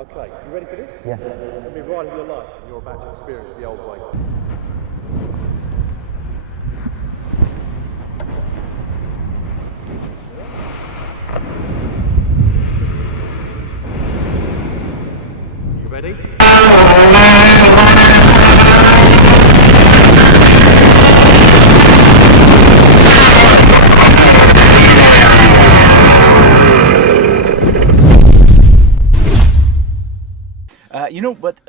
Okay, you ready for this? Yeah. It's going to be right in your life, and you're about to experience the old way. You ready? But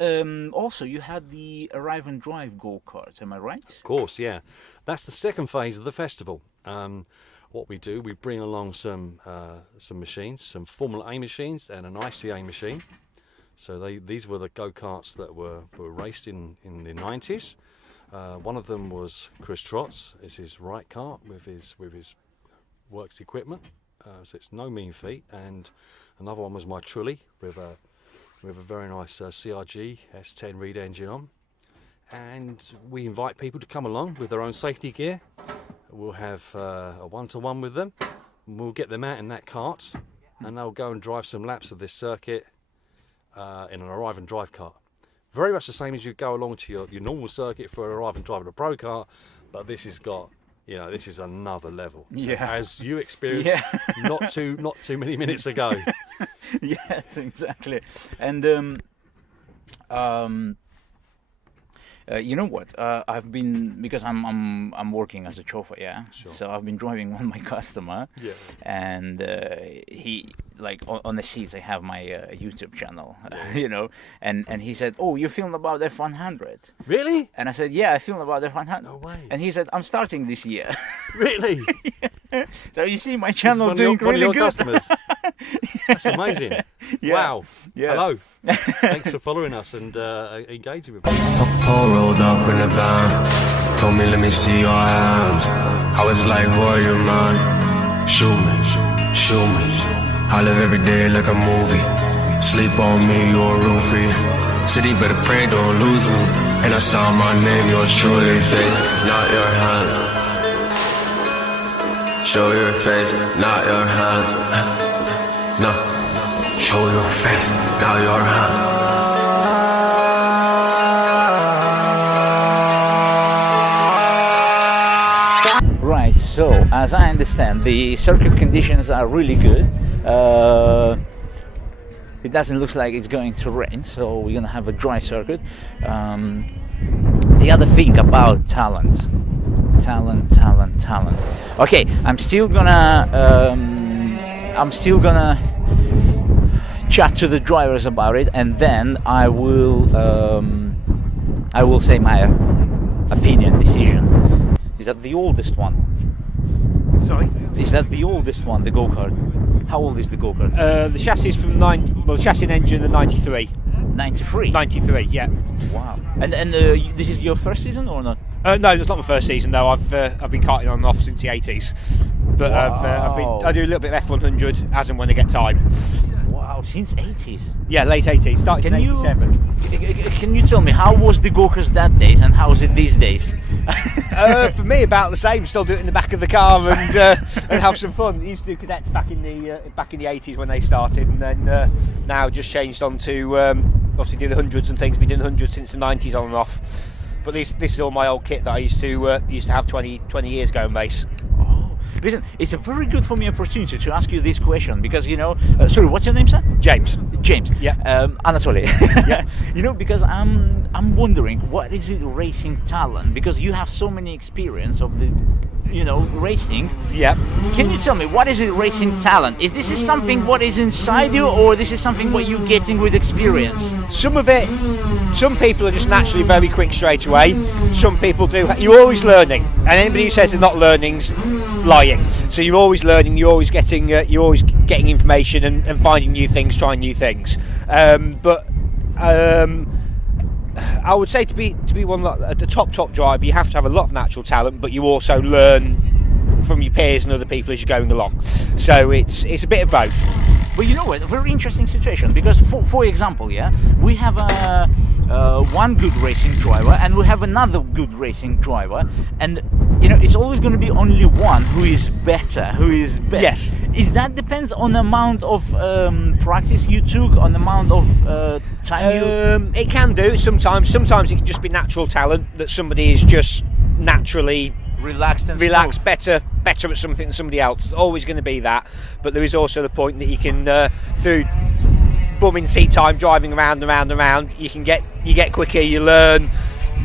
also you had the arrive and drive go-karts, am I right? Of course, yeah. That's the second phase of the festival. What we do, we bring along some machines, some Formula A machines and an ICA machine. So these were the go-karts that were raced in the 90s. One of them was Chris Trott's. It's his right kart with his works equipment. So it's no mean feat. And another one was my Trulli with a very nice CRG S10 Reed engine on. And we invite people to come along with their own safety gear. We'll have a one-to-one with them. And we'll get them out in that kart, and they'll go and drive some laps of this circuit in an arrive and drive kart. Very much the same as you go along to your normal circuit for an arrive and drive in a pro kart, but this has got, this is another level. Yeah. As you experienced not too many minutes ago. Yes, exactly. And you know what? I've been, because I'm working as a chauffeur, yeah. Sure. So I've been driving with my customer, Yeah. and he, like, on the seats I have my YouTube channel, and he said, "Oh, you filmed about F100?" Really? And I said, "Yeah, I filmed about F100." No way. And he said, "I'm starting this year." Really? Yeah. So you see my channel One doing of your really good. customers. That's amazing. Yeah. Wow. Yeah. Hello. Thanks for following us and engaging with us. Pole rolled up in the van. Told me, let me see your hands. I was like, who are you, man? Shoot me, shoot me. I live every day like a movie. Sleep on me, you're a roofie. City, better pray, don't lose me. And I saw my name, yours truly. Face, not your hand. Show your face, not your hands. No. Show your face, not your hands. Right, so as I understand, the circuit conditions are really good. It doesn't look like it's going to rain, so we're gonna have a dry circuit. The other thing about talent. Okay, I'm still gonna chat to the drivers about it, and then I will say my decision. Is that the oldest one? Sorry? Is that the oldest one, the go-kart? How old is the go-kart? The chassis is from the chassis and engine in 93. 93? 93, yeah. Wow. And this is your first season or not? No, that's not my first season though. I've been karting on and off since the 80s. But Wow. I do a little bit of F100 as and when I get time. Wow, since 80s. Yeah, late 80s, started in 87. Can you tell me, how was the go-karts that days and how is it these days? For me, about the same. Still do it in the back of the car and have some fun. Used to do cadets back in the 80s when they started, and then now just changed on to obviously do the hundreds and things. Been doing the hundreds since the 90s on and off. But this is all my old kit that I used to have 20 years ago in base. Listen, it's a very good for me opportunity to ask you this question because sorry, what's your name, sir? James. Yeah. Anatoly. Yeah. Because I'm wondering, what is it racing talent? Because you have so many experience of the racing. Yeah. Can you tell me, what is it racing talent? Is this something what is inside you, or this is something what you're getting with experience? Some of it, some people are just naturally very quick straight away. Some people do. You're always learning, and anybody who says they're not learning's lying. So you're always learning. You're always getting information and finding new things, trying new things. But I would say to be one at the top driver, you have to have a lot of natural talent, but you also learn from your peers and other people as you're going along. So it's a bit of both. But you know what, a very interesting situation, because for example, yeah, we have one good racing driver and we have another good racing driver, and it's always going to be only one who is better, who is best. Yes. Is that depends on the amount of practice you took, on the amount of time you? It can do sometimes. Sometimes it can just be natural talent that somebody is just naturally Relaxed, better at something than somebody else. It's always going to be that, but there is also the point that you can through bumming seat time, driving around, you get quicker, you learn,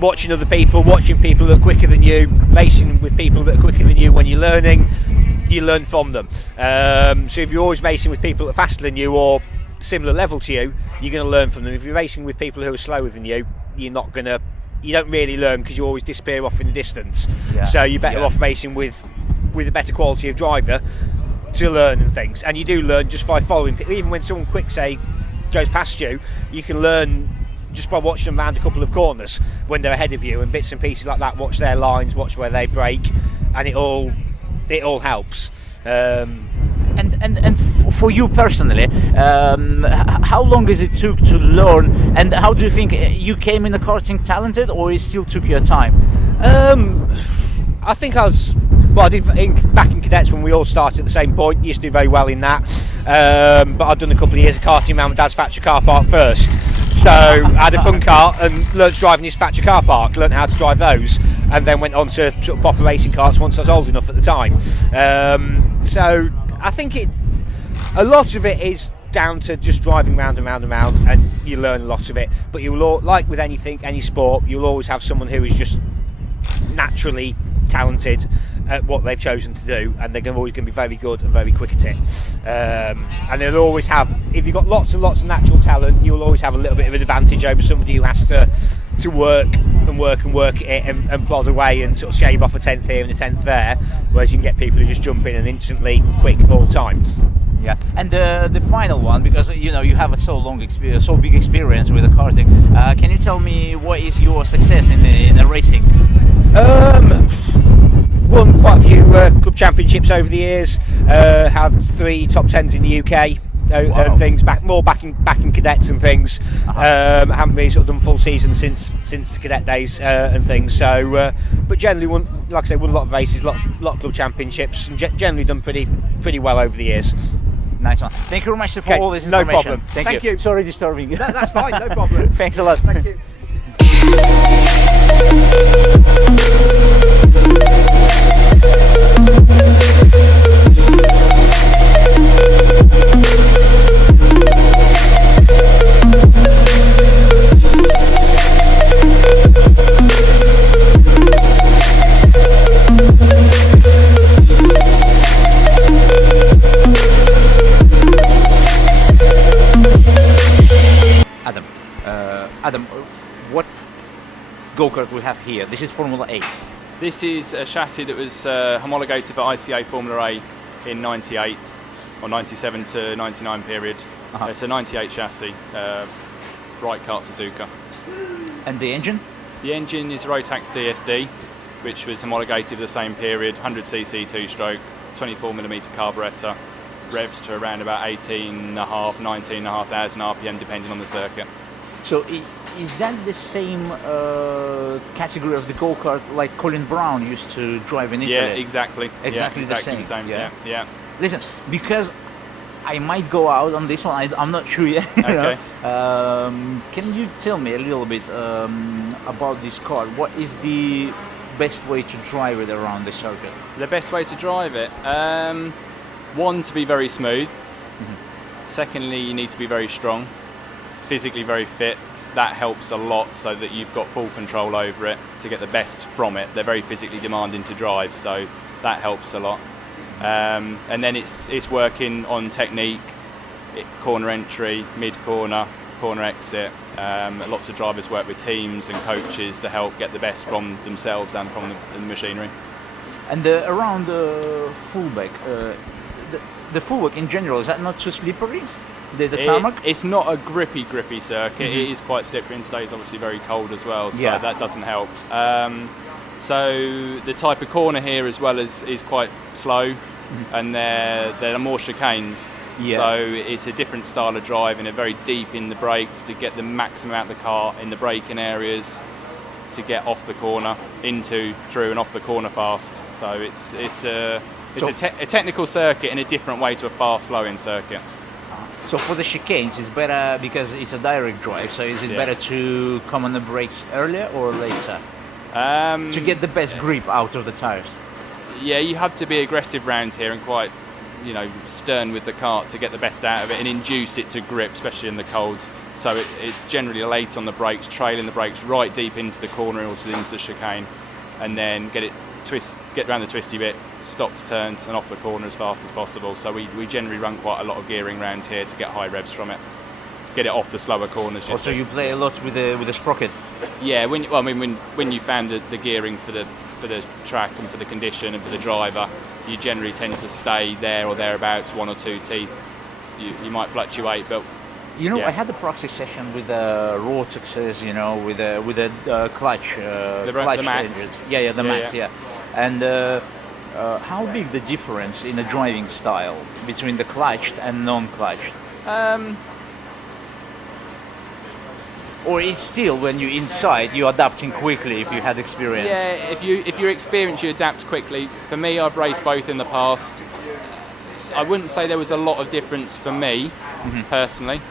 watching other people, watching people that are quicker than you, racing with people that are quicker than you. When you're learning, you learn from them. So if you're always racing with people that are faster than you or similar level to you, you're going to learn from them. If you're racing with people who are slower than you, you don't really learn, because you always disappear off in the distance. So you're better off racing with a better quality of driver to learn and things. And you do learn just by following people. Even when someone quick, say, goes past you, you can learn just by watching them round a couple of corners when they're ahead of you, and bits and pieces like that. Watch their lines, watch where they brake, and it all helps. And for you personally, how long is it took to learn, and how do you think you came in the karting talented, or it still took your time? I think I did back in cadets when we all started at the same point. Used to do very well in that, but I'd done a couple of years of karting around my dad's factory car park first. So I had a fun kart and learnt to drive in his factory car park, learnt how to drive those, and then went on to sort of proper racing karts once I was old enough at the time. So I think a lot of it is down to just driving round and round and round, and you learn a lot of it. But you will, like with anything, any sport, you'll always have someone who is just naturally talented at what they've chosen to do, and they're always going to be very good and very quick at it. And they'll always have, if you've got lots and lots of natural talent, you'll always have a little bit of an advantage over somebody who has to work at it and plod away and sort of shave off a tenth here and a tenth there, whereas you can get people who just jump in and instantly quick all the time. Yeah, and the final one, because you have a so big experience with the karting. Can you tell me what is your success in the racing? Won quite a few club championships over the years. Had 3 top 10s in the UK. And things back in cadets and things. Haven't really sort of done full season since the cadet days and things. So, but generally won a lot of races, lot of club championships, and generally done pretty well over the years. Nice one. Thank you very much for all this information. No problem. Thank you. Sorry disturbing you. That's fine. No problem. Thanks a lot. Thank you. Adam, what go-kart we have here? This is Formula 8. This is a chassis that was homologated by ICA Formula A in 98 or 97 to 99 period. It's a 98 chassis, right kart Suzuka. And the engine? The engine is a Rotax DSD, which was homologated the same period, 100cc 2-stroke, 24mm carburettor, revs to around about 19,500 RPM depending on the circuit. So is that the same category of the go-kart like Colin Brown used to drive in Italy? Yeah, exactly. Exactly the same. Yeah. Listen, because I might go out on this one, I'm not sure yet. Okay. Can you tell me a little bit about this car? What is the best way to drive it around the circuit? The best way to drive it? One, to be very smooth. Mm-hmm. Secondly, you need to be very strong. Physically very fit. That helps a lot so that you've got full control over it to get the best from it. They're very physically demanding to drive, so that helps a lot. And then it's working on technique, corner entry, mid-corner, corner exit. Lots of drivers work with teams and coaches to help get the best from themselves and from the machinery. And around Fulbeck, the Fulbeck in general, is that not too slippery? The tarmac? It's not a grippy circuit. Mm-hmm. It is quite slippery, and today's obviously very cold as well, so that doesn't help. So the type of corner here as well is quite slow, and there are more chicanes. Yeah. So it's a different style of driving, very deep in the brakes to get the maximum out of the car in the braking areas to get off the corner, through and off the corner fast. So it's a technical circuit in a different way to a fast flowing circuit. So for the chicanes, it's better because it's a direct drive. So is it better to come on the brakes earlier or later to get the best grip out of the tires? Yeah, you have to be aggressive round here and quite, stern with the kart to get the best out of it and induce it to grip, especially in the cold. So it's generally late on the brakes, trailing the brakes right deep into the corner or into the chicane, and then get around the twisty bit, stopped, turns, and off the corner as fast as possible. So we generally run quite a lot of gearing around here to get high revs from it, get it off the slower corners. Also, you play a lot with the sprocket. Yeah, when you found the gearing for the track and for the condition and for the driver, you generally tend to stay there or thereabouts, 1 or 2 teeth. You might fluctuate, but I had the proxy session with the Rotexes, with the clutch, clutch Max. engines. The Max. And how big the difference in the driving style between the clutched and non-clutched? Or it's still, when you're inside, you're adapting quickly if you had experience? Yeah, if you're experienced, you adapt quickly. For me, I've raced both in the past. I wouldn't say there was a lot of difference for me, personally.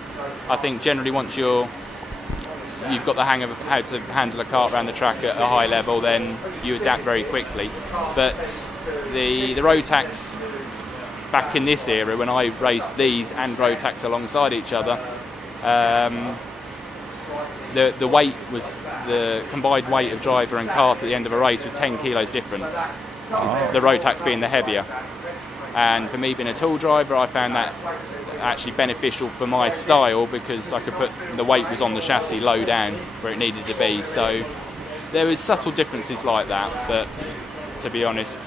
I think generally once you've got the hang of how to handle a kart around the track at a high level, then you adapt very quickly. But the Rotax, back in this era, when I raced these and Rotax alongside each other, the weight was, the combined weight of driver and kart at the end of a race was 10 kilos different. The Rotax being the heavier. And for me being a tall driver, I found that actually beneficial for my style because I could put the weight was on the chassis low down where it needed to be. So there was subtle differences like that, but to be honest,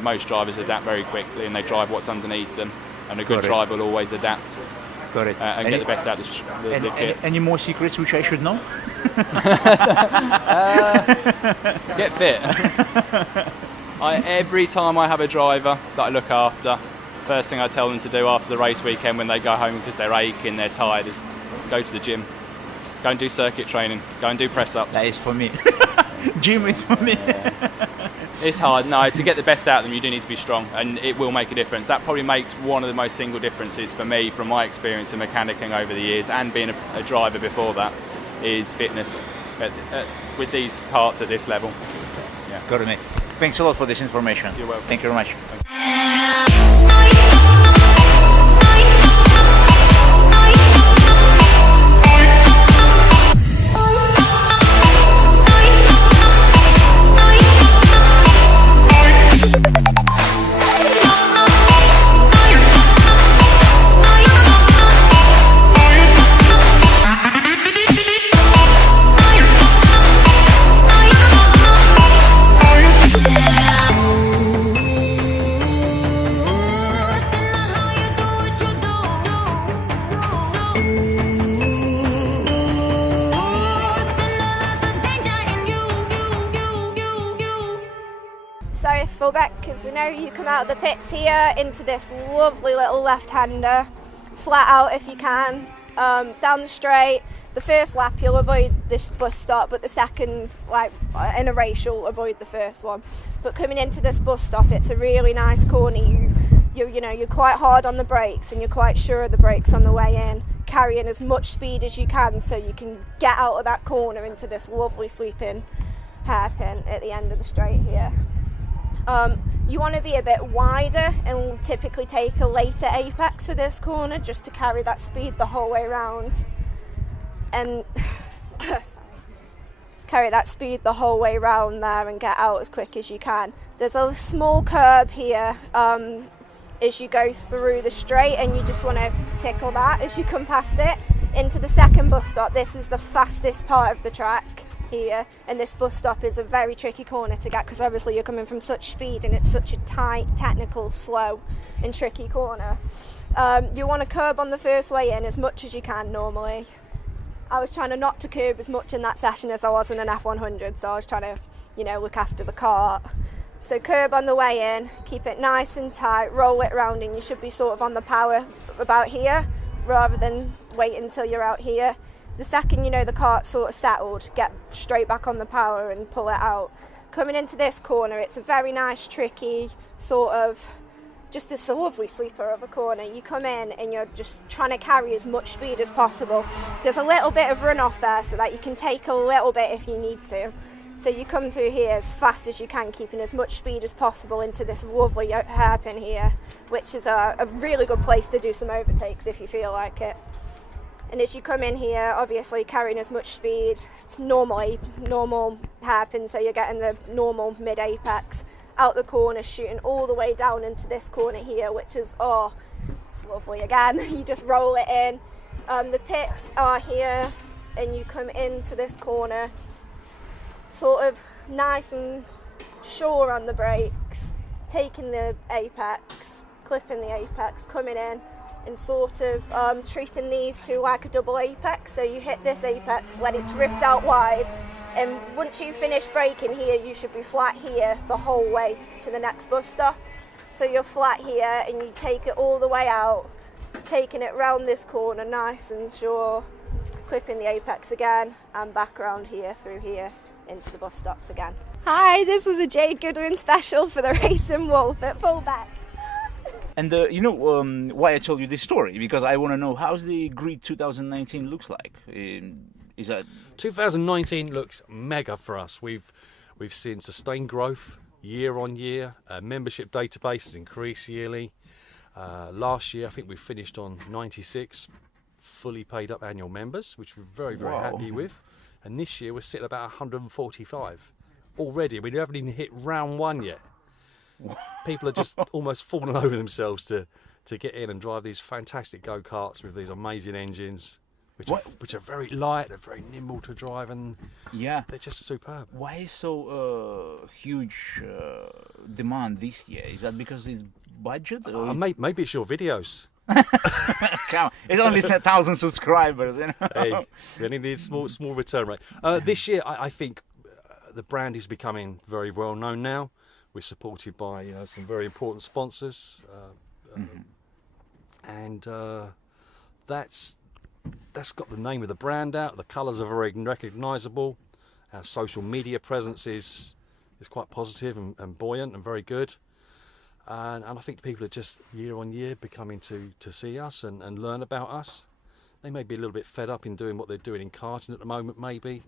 most drivers adapt very quickly and they drive what's underneath them, and a good driver will always adapt. Got it. And get the best out of the kit. Any more secrets which I should know? Get fit. Every time I have a driver that I look after, first thing I tell them to do after the race weekend when they go home because they're aching, they're tired, is go to the gym. Go and do circuit training. Go and do press-ups. That is for me. Gym is for me. It's hard. No, to get the best out of them, you do need to be strong, and it will make a difference. That probably makes one of the most single differences for me, from my experience in mechanicking over the years and being a driver before that, is fitness with these karts at this level. Yeah. Got it, mate. Thanks a lot for this information. You're welcome. Thank you very much. Fulbeck, because we know you come out of the pits here into this lovely little left-hander, flat out if you can, down the straight. The first lap you'll avoid this bus stop, but the second, in a race, you'll avoid the first one. But coming into this bus stop, it's a really nice corner. You're quite hard on the brakes and you're quite sure of the brakes on the way in, carrying as much speed as you can so you can get out of that corner into this lovely sweeping hairpin at the end of the straight here. You want to be a bit wider and typically take a later apex for this corner just to carry that speed the whole way around and carry that speed the whole way around there and get out as quick as you can. There's a small curb here as you go through the straight, and you just want to tickle that as you come past it into the second bus stop. This is the fastest part of the track here, and this bus stop is a very tricky corner to get because obviously you're coming from such speed and it's such a tight, technical, slow and tricky corner. You want to curb on the first way in as much as you can normally. I was trying to not to curb as much in that session as I was in an F100, so I was trying to look after the kart. So curb on the way in, keep it nice and tight, roll it round, and you should be sort of on the power about here rather than wait until you're out here. The second the kart's sort of settled, get straight back on the power and pull it out. Coming into this corner, it's a very nice, tricky, sort of just it's a lovely sweeper of a corner. You come in and you're just trying to carry as much speed as possible. There's a little bit of runoff there so that you can take a little bit if you need to. So you come through here as fast as you can, keeping as much speed as possible into this lovely hairpin here, which is a really good place to do some overtakes if you feel like it. And as you come in here, obviously carrying as much speed, it's normal hairpin, so you're getting the normal mid-apex. Out the corner, shooting all the way down into this corner here, which is, oh, it's lovely again. You just roll it in. The pits are here, and you come into this corner, sort of nice and sure on the brakes, taking the apex, clipping the apex, coming in, and sort of treating these two like a double apex. So you hit this apex, let it drift out wide, and once you finish braking here, you should be flat here the whole way to the next bus stop. So you're flat here and you take it all the way out, taking it round this corner nice and sure, clipping the apex again, and back around here through here into the bus stops again. Hi, this is a Jay Goodwin special for the Racing Wolf at Fulbeck. And you know why I told you this story? Because I want to know how's the grid 2019 looks like. Is that 2019 looks mega for us. We've seen sustained growth year on year. Membership database has increased yearly. Last year, I think we finished on 96 fully paid up annual members, which we're very, very happy with. And this year we're sitting about 145 already. We haven't even hit round one yet. People are just almost falling over themselves to get in and drive these fantastic go-karts with these amazing engines. Which are very light, they're very nimble to drive, and they're just superb. Why is so huge demand this year? Is that because it's budget? Or maybe it's your videos. Come on. It's only 1,000 subscribers, you know. Hey, we only need a small return rate. This year, I think the brand is becoming very well known now. We're supported by some very important sponsors, and that's got the name of the brand out. The colours are very recognisable. Our social media presence is quite positive and buoyant and very good. And I think people are just year on year becoming to see us and learn about us. They may be a little bit fed up in doing what they're doing in karting at the moment. Maybe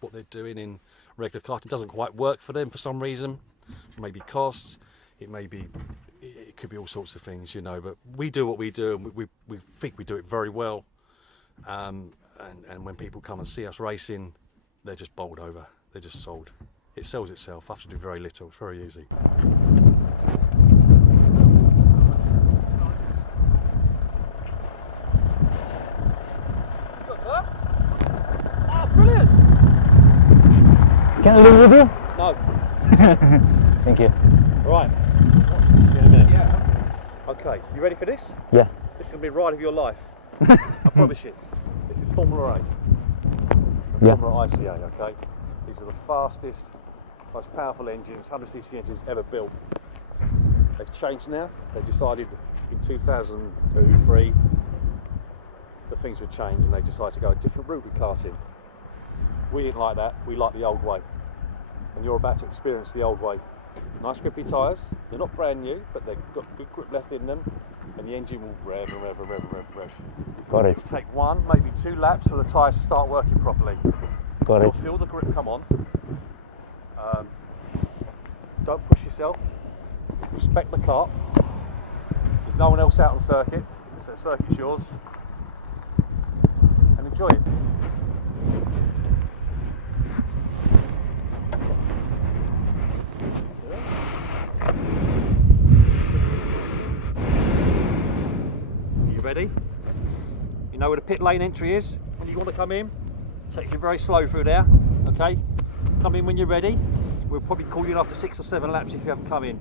what they're doing in regular karting doesn't quite work for them for some reason. Maybe costs. It could be all sorts of things, But we do what we do, and we think we do it very well. And when people come and see us racing, they're just bowled over. They're just sold. It sells itself. I have to do very little. It's very easy. Oh, brilliant! Can I live with you? No. Thank you. Right. See you in a minute. Yeah. Okay, you ready for this? Yeah. This is going to be a ride of your life. I promise you. This is Formula A. Formula ICA, okay? These are the fastest, most powerful engines, 100cc engines ever built. They've changed now. They've decided in 2002-3 that things would change, and they decided to go a different route with karting. We didn't like that. We like the old way. And you're about to experience the old way. Nice grippy tyres. They're not brand new, but they've got good grip left in them, and the engine will rev and rev and rev and rev and rev. Got it. It'll take 1, maybe 2 laps for the tyres to start working properly. Got it. You'll feel the grip come on. Don't push yourself. Respect the kart. There's no one else out on circuit, so the circuit's yours. And enjoy it. Ready? You know where the pit lane entry is when you want to come in. Take you very slow through there, okay? Come in when you're ready. We'll probably call you in after 6 or 7 laps if you haven't come in.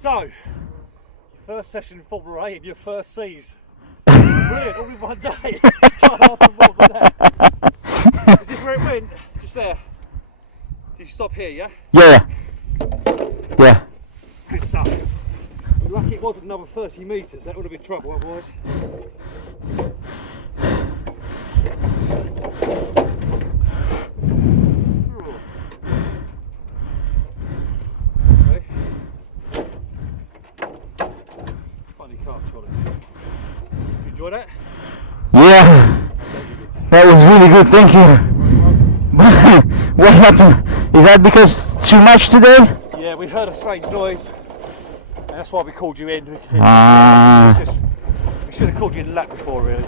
So, your first session in Formula A and your first C's. Brilliant, all in one day. Can't ask for more than that. Is this where it went? Just there. Did you stop here, yeah? Yeah. Yeah. Good stuff. We're lucky it wasn't another 30 metres, that would have been trouble otherwise. Okay. Funny car, Charlie. Did you enjoy that? Yeah. That was really good, thank you. What happened? Is that because too much today? Yeah, we heard a strange noise. And that's why we called you in. We should have called you in the lap before, really.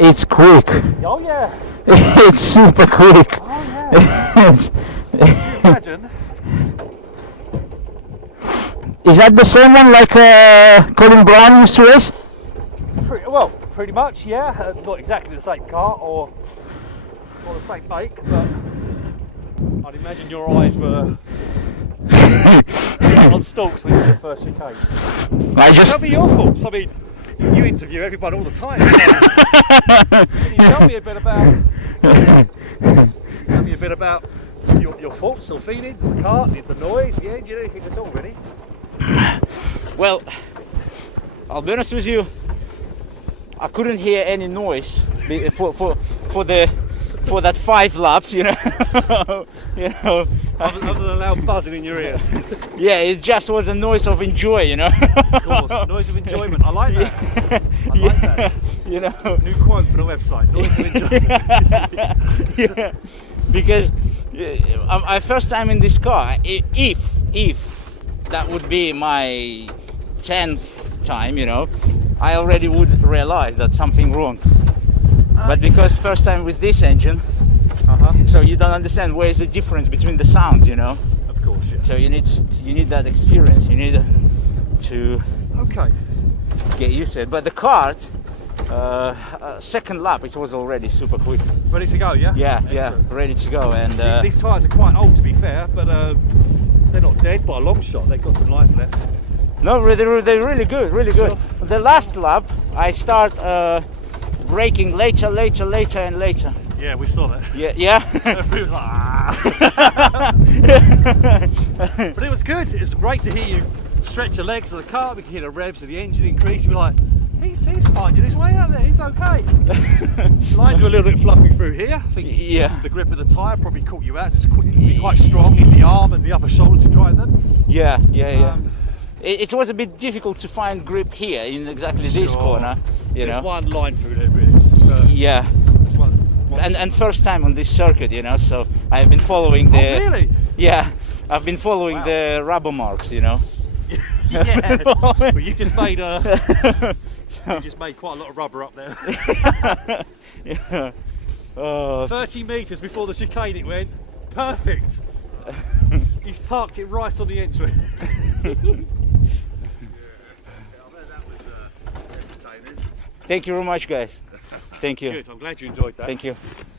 It's quick. Oh yeah. It's super quick. Oh yeah. Can you imagine? Is that the same one like Colin Brown used to race? Pretty much, yeah. Not exactly the same car or the same make, but I'd imagine your eyes were on stalks when you did the first chicane. Tell me your thoughts. I mean, you interview everybody all the time. So can you tell me a bit about your thoughts or feelings of the car, the noise, the engine, anything at all, really? Well, I'll be honest with you, I couldn't hear any noise for that 5 laps, you know. You know. Other than a loud buzzing in your ears. Yeah, it just was a noise of enjoy, you know. Of course, noise of enjoyment. I like that. I like that. You know. New quote for the website. Noise of enjoyment. Yeah. Because I first time in this car. If that would be my 10th time, you know, I already would realize that something wrong. But because first time with this engine, so you don't understand where is the difference between the sound, you know. Of course, yeah. So you need that experience. You need to get used to it. But the kart, second lap, it was already super quick. Ready to go, yeah? Yeah, Excellent. yeah, ready to go. And these tyres are quite old, to be fair, but they're not dead by a long shot. They've got some life left. no, they're really good, really good. Sure. The last lap, I start braking later, and later. Yeah, we saw that. Yeah, yeah. We was like, but it was good. It was great to hear you stretch your legs of the car. We could hear the revs of the engine increase. You were like, he's finding his way out there. He's okay. Lines were a little bit fluffy through here. I think the grip of the tyre probably caught you out. It's quite strong in the arm and the upper shoulder to drive them. Yeah. It was a bit difficult to find grip here in exactly this corner. You There's know. one line through there, really. Yeah. And first time on this circuit, you know. So I've been following the. Oh, really? Yeah, I've been following the rubber marks, you know. Yeah. Well, you just made quite a lot of rubber up there. Yeah. 30 metres before the chicane it went. Perfect. He's parked it right on the entry. Thank you very much, guys. Thank you. Good, I'm glad you enjoyed that. Thank you.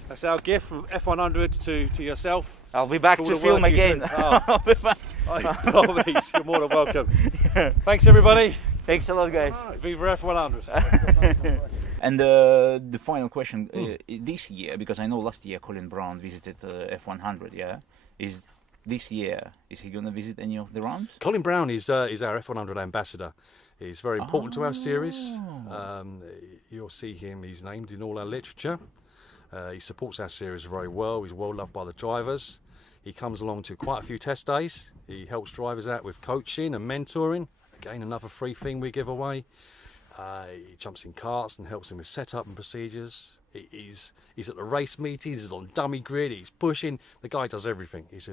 That's our gift from F100 to yourself. I'll be back All to the film work you again. do. Oh. I'll be back. Please, you're more than welcome. Thanks, everybody. Thanks a lot, guys. Viva F100. And the final question, this year, because I know last year Colin Brown visited F100, yeah? Is he going to visit any of the rounds? Colin Brown is our F100 ambassador. He's very important to our series. You'll see him, he's named in all our literature. He supports our series very well. He's well loved by the drivers. He comes along to quite a few test days. He helps drivers out with coaching and mentoring. Again, another free thing we give away. He jumps in karts and helps them with setup and procedures. He's at the race meetings, he's on dummy grid, he's pushing. The guy does everything. He's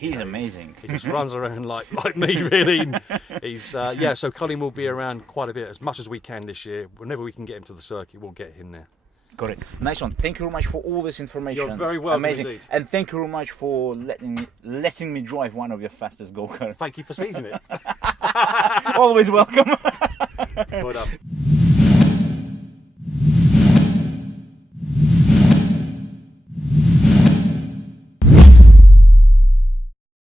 amazing. He just runs around like me, really. So Colin will be around quite a bit, as much as we can this year. Whenever we can get him to the circuit, we'll get him there. Got it. Nice one. Thank you very much for all this information. You're very welcome. Amazing. Indeed. And thank you very much for letting me drive one of your fastest go-karts. Thank you for seizing it. Always welcome. Well done.